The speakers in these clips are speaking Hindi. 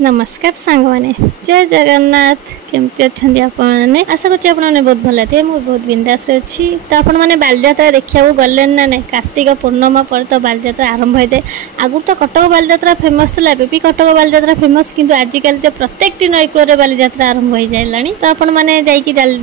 नमस्कार सांग मैंने जय जगन्नाथ केमती अच्छा आपने आशा करছি आपने बहुत भल थे मुझे बहुत बिंदास अच्छी तो आपण मैंने बालजात्रा देखा गले ना ना कार्तिक पूर्णिमा पर तो बालजात्रा आरंभ होता है आगुरी तो कटक बालजात्रा फेमस था एवं भी कटक बालजात्रा फेमस किंतु आजिकल जो प्रत्येक नईकूल बालजात्रा आरंभ हो जाए तो आपण मैंने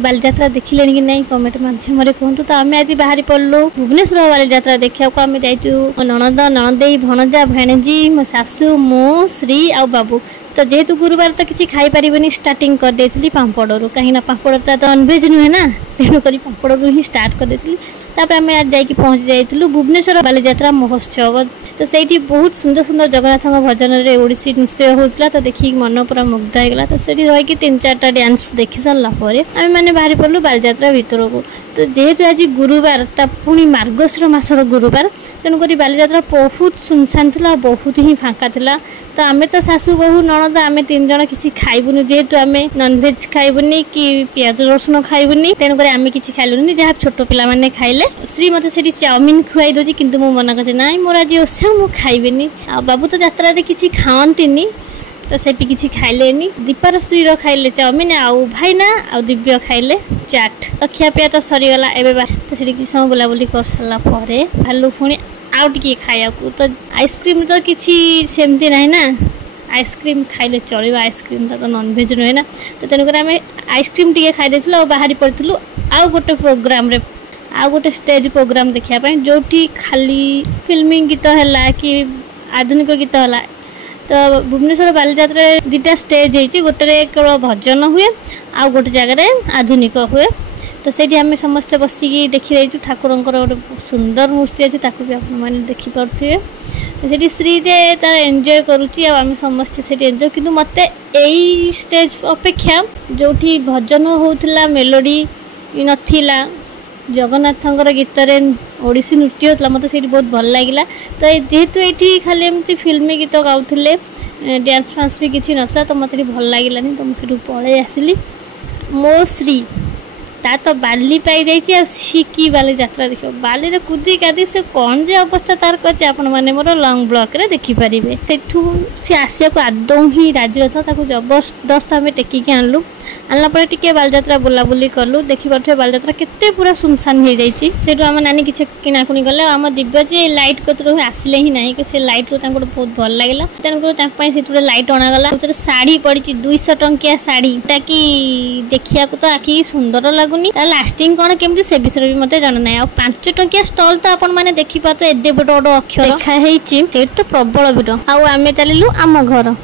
बालजात्रा देखिले कि नहीं कमेंट मध्यम कहतु तो आम आज बाहरी पड़लु भुवनेश्वर बालजात्रा देखा आम जाइचु नणद नणदेई भणजा भेणजी मो शाशु मो श्री आ बाबू तो जेहेतु गुरुवार तो किसी खाई पारिबनी स्टार्टिंग कर देती पापड़ कहीं पापड़ा तो नॉनवेज नुहे ना तेणुक पापड़ ही स्टार्ट कर देती आम आज जाकि पहुँच जाइलु भुवनेश्वर बालीजात्रा महोत्सव तो सही बहुत सुंदर सुंदर जगन्नाथ भजन में ओडिसी नृत्य होता तो देखिए मन पूरा मुग्ध होगा तो सही रही 3-4टा डांस देखी सारापर आम मैंने बाहरी पड़लु बालीजात्रा भितर को तो जेहेतु आज गुरुवार पुणी मार्गशीर मासर गुरुवार तेणुक बालीजात्रा बहुत सुनसान था बहुत ही फाँका था तो आम तो शाशु बहु नणद आम 3 जन किसी खाइबुनि जेहेतु आम नॉनवेज खाइबुनि कि प्याज रसुण खाइबुनि तेणुक आम किसी खाइलुनि जहाँ छोट पिला माने खाइले श्री मते सेठी चाउमिन खुआई दोजी किंतु मो मना कर ना मोर आज ओसा मु खाइबेनी आ बाबू तो यात्रा किसी खावंतीनी तो सेठी किसी खाइलेनी दीपार श्रीर खाइले चाउमिन आउ भाईना आ दिव्य खाइले चाट तो खियापिया तो सरीगला एवं तो सेठी किसी समय बुलाबुली कर सारा भालु पुणी आउ टे खाया तो आइसक्रीम तो किसी सेमती ना ना आइसक्रीम खाइले चलो आइसक्रीम तो नॉनवेज नुहे ना तो तेणुक आम आइसक्रीम टी खाई बाहरी पड़ू आउ गोटे प्रोग्राम रे आउ गोटे स्टेज प्रोग्राम देखापी जो खाली फिल्मी गीत है कि आधुनिक गीत है तो भुवनेश्वर बालीजात्रा 2टा स्टेज होती गोटे केवल भजन हुए आउ गोटे जगह आधुनिक हुए तो से आम समस्ते बसिकी देखी रही ठाकुर गोटे सुंदर मूर्ति अच्छी ताकू भी आपने देखिपे से श्री जे तार एंजॉय करुच्ची आम समस्ते से एंजॉय किंतु मत यही स्टेज अपेक्षा जो भजन होता मेलोडी नथिला जगन्नाथ गीत ओडिसी नृत्य होता मत से बहुत भल लगे तो जेहेतु ये खाली एमती फिल्मी गीत गाउले डांस फांस भी किसी नाला तो मत भल लगे तो मुझे पलि आसली मो श्री ता तो बाली पाई जाइए की बालीजात्रा देख बाली रे कूदी कादी से कौन जे अवस्था तार कर मोर लंग ब्लॉक रे देखिपारे से आसिया को आदौ ही राजी था जबरदस्त आम टेकिक आणलु आनला पर टिके बालीजात्रा बुलाबुली कलु देखी पारे बालीजात्रा केते पूरा सुनसान हो जाइए आम नानी किसी किनाकुनी गले आम दिव्य जे लाइट कतर आसिले ही ना कि से लाइट रू बहुत भल लगे तेणुक से लाइट अणागला शाढ़ी पड़ी 200 टंकिया शाढ़ी कि देखिया तो आखि सुंदर लगुनि लास्टिंग कौन केमती से विषय भी मत जाना ना 5 टंकिया स्टॉल तो आपण मैंने देखी पारे एडे बड़ अक्षर लिखाई तो प्रबल भिड़ आम चलू आम घर।